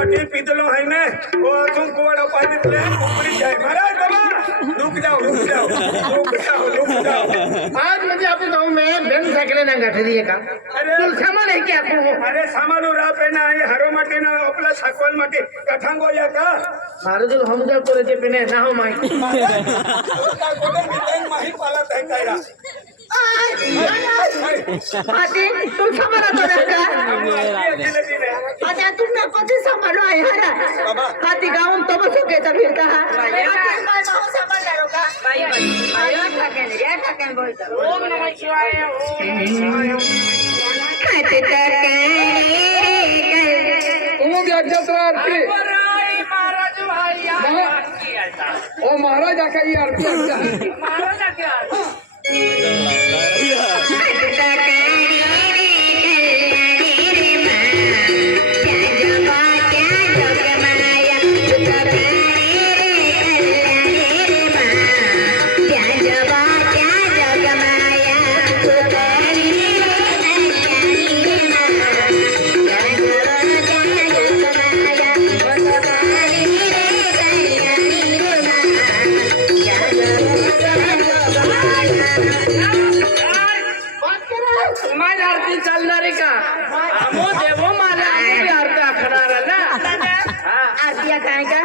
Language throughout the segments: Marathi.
माटी पीतलो है ने वो तुम कोड़ा पानी ले ऊपरी जाए महाराज बाबा रुक जाओ आज मुझे आपको गाँव में बेन साइकिल ना गठरी है का अरे तुम सामान है क्या आपको अरे सामान रा पे ना ये हरो माटी ना अपला साकोल माटी कथांगो या का मारो जो हम जब करे थे पेने ना हो माई उसका कोटे मिटाई माही पाला तय कायरा आते तुम सामान तो रखा अच्छा तुमने कौन सामान आए हरा हाथी गाँव तो बस के तो फिर कहा ओम नमः शिवाय तुम भी अक्षरा आरती ओ महाराज आका ये आरती चालणारे का आमो देवो मला आरती आखणार ना आरती काय का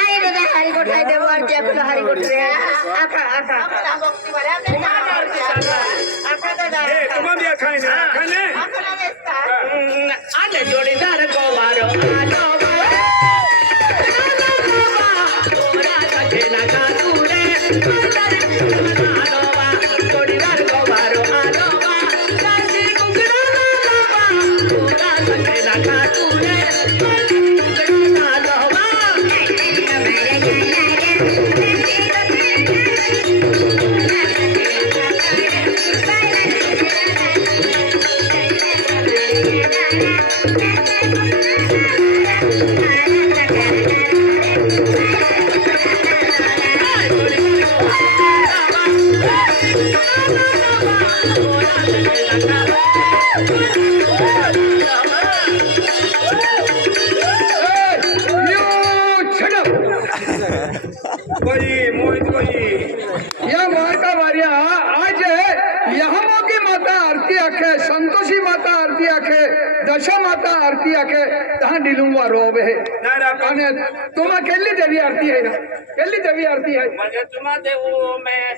आई रे हरी गोठाई देवो आरती आपलं हरी गोठ रे आखा भक्ती वाले आरती आखा दादा ए तुम भी खाए ना खाने आले जोड़ीदार को मारो आलो संतोषी माता आरती आखे दशा माता आरती आखे तहां डिलुंगा रोब है आणि तुम्हा केल्ली देवी आरती है ना केल्ली देवी आरती है म्हणजे तुम्हा देऊ मैं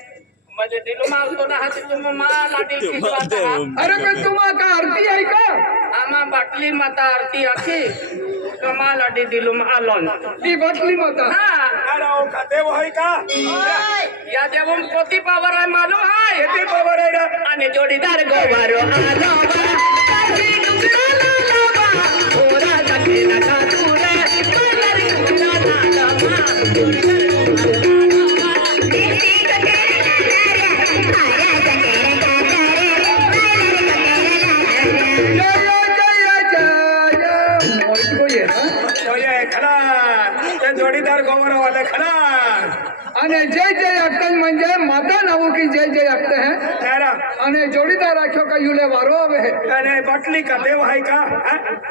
म्हणजे दिलुमा तो ना हाती तुम मला लाडी खिचवाता अरे पण तुम्हा का आरती है का आमा बाटली माता आरती आखी कमा लाडी दिलुमा आलोन ती बाटली माता अरे ओ का देव है का या देवम कोती पावर आहे मालूम आहे किती पावर है रा आणि जोडीदार गोवारो आलो बा काशी डुंगरा लाबा ओरा सके ना खातुरे मगर कुला लाबा जोडीदार जोडीदार गोवर वाले खरा आणि जय जय अक्कल म्हणजे माता नावो की जय जय अक्ते हैं तेरा आणि जोडीदार आख्यो का युले वारो है अरे बटली का देव है का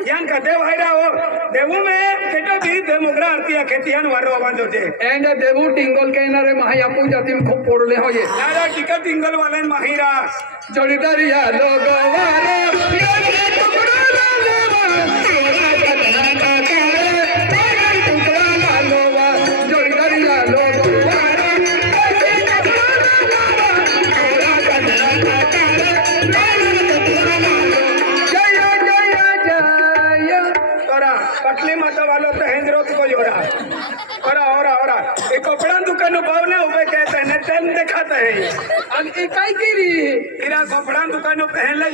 यान का देव है रा वो देवू में केटो भी देमुग्रा आरती खेतियान वारो बांधो दे एंड देवू टिंगल के नारे महायापू जातिम खूब पोड़ले हो ये यार टिकट टिंगल वाले माहिरा जोडीदार या लोगो वारो पटली माता वालों तो हेंद्रोत को जोड़ा और एक कपड़ा दुकान भावना उबे कहते हैं टेन दिखाते हैं आणि काय केली इरा कपड़ा दुकान पहन ले